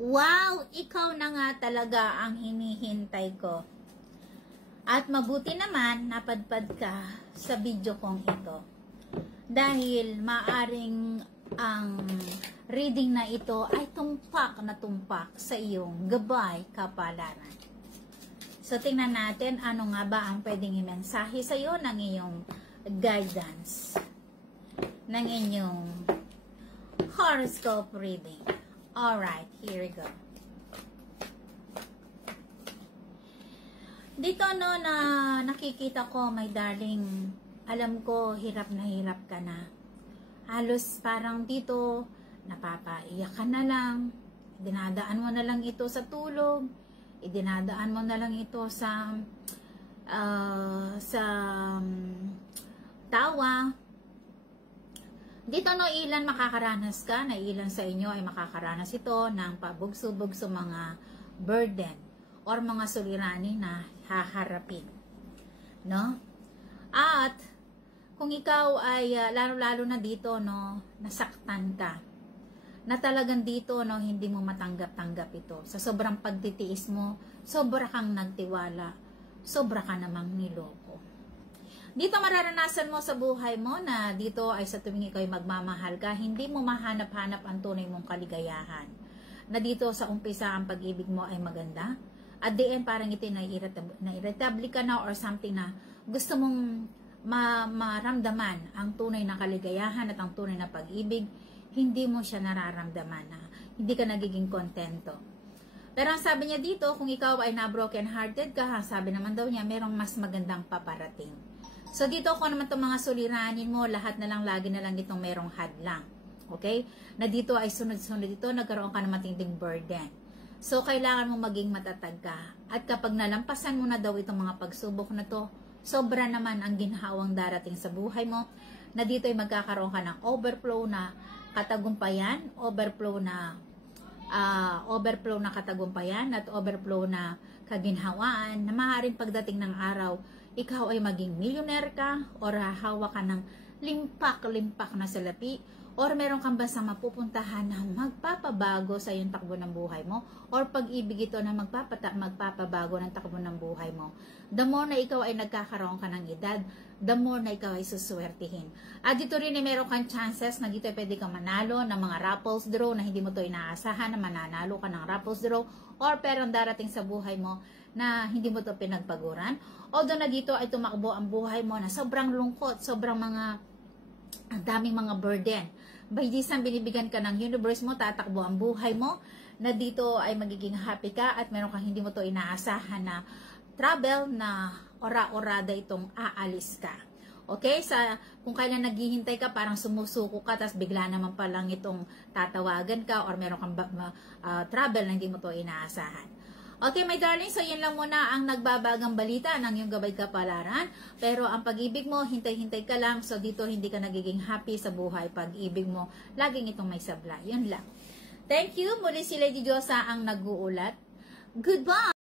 Wow, ikaw na nga talaga ang hinihintay ko. At mabuti naman napadpad ka sa video kong ito. Dahil maaring ang reading na ito ay tumpak na tumpak sa iyong gabay kapalaran. So tingnan natin ano nga ba ang pwedeng imensahe sa iyo ng iyong guidance, ng inyong horoscope reading. Alright, here we go. Dito na nakikita ko, my darling, alam ko hirap ka na. Halos parang dito, napapaiyak ka na lang. Dinadaan mo na lang ito sa tulog. Idinadaan mo na lang ito sa tawa. Dito no, ilan makakaranas ka, na ilan sa inyo ay makakaranas ito ng pabugso-bugso mga burden or mga suliranin na haharapin. No? At kung ikaw ay lalo-lalo na dito no, nasaktan ka, na talagang dito no, hindi mo matanggap-tanggap ito. Sa sobrang pagtitiis mo, sobra kang nagtiwala, sobra ka namang niloko. Dito mararanasan mo sa buhay mo na dito ay sa tuwing ikaw ay magmamahal ka, hindi mo mahanap-hanap ang tunay mong kaligayahan. Na dito sa umpisa ang pag-ibig mo ay maganda. At the end parang ito na-irritable ka na or something na gusto mong maramdaman ang tunay na kaligayahan at ang tunay na pag-ibig, hindi mo siya nararamdaman na hindi ka nagiging kontento. Pero ang sabi niya dito, kung ikaw ay na-broken hearted ka, sabi naman daw niya, merong mas magandang paparating. So dito kung naman itong mga suliranin mo, lahat na lang, lagi na lang itong merong hadlang. Okay? Na dito ay sunod-sunod ito, nagkaroon ka ng matinding burden. So kailangan mo maging matatag ka. At kapag nalampasan mo na daw itong mga pagsubok na to, sobra naman ang ginhawang darating sa buhay mo, na dito ay magkakaroon ka ng overflow na katagumpayan, overflow na katagumpayan at overflow na kaginhawaan, na maaaring pagdating ng araw, ikaw ay maging millionaire ka or hawak ka ng limpak-limpak na salapi or meron kang basta mapupuntahan na magpapabago sa iyong takbo ng buhay mo or pag-ibig ito na magpapabago ng takbo ng buhay mo. The more na ikaw ay nagkakaroon ka ng edad, the more na ikaw ay suswertihin. At dito rin ay meron kang chances na dito ay pwede kang manalo ng mga raffles draw na hindi mo to inaasahan na mananalo ka ng raffles draw or perang darating sa buhay mo na hindi mo to pinagpaguran. Although na dito ay tumakbo ang buhay mo na sobrang lungkot, sobrang ang daming mga burden. By this time, binibigyan ka ng universe mo, tatakbo ang buhay mo, na dito ay magiging happy ka at meron kang hindi mo to inaasahan na travel na ora-orada itong aalis ka. Okay? Kung kailan naghihintay ka, parang sumusuko ka, tapos bigla naman palang itong tatawagan ka or meron kang travel na hindi mo to inaasahan. Okay, my darling, so yun lang muna ang nagbabagang balita ng iyong gabay kapalaran. Pero ang pag-ibig mo, hintay-hintay ka lang. So dito hindi ka nagiging happy sa buhay. Pag-ibig mo, laging itong may sabla. Yun lang. Thank you. Muli si Lady Diyosa ang nag-uulat. Goodbye!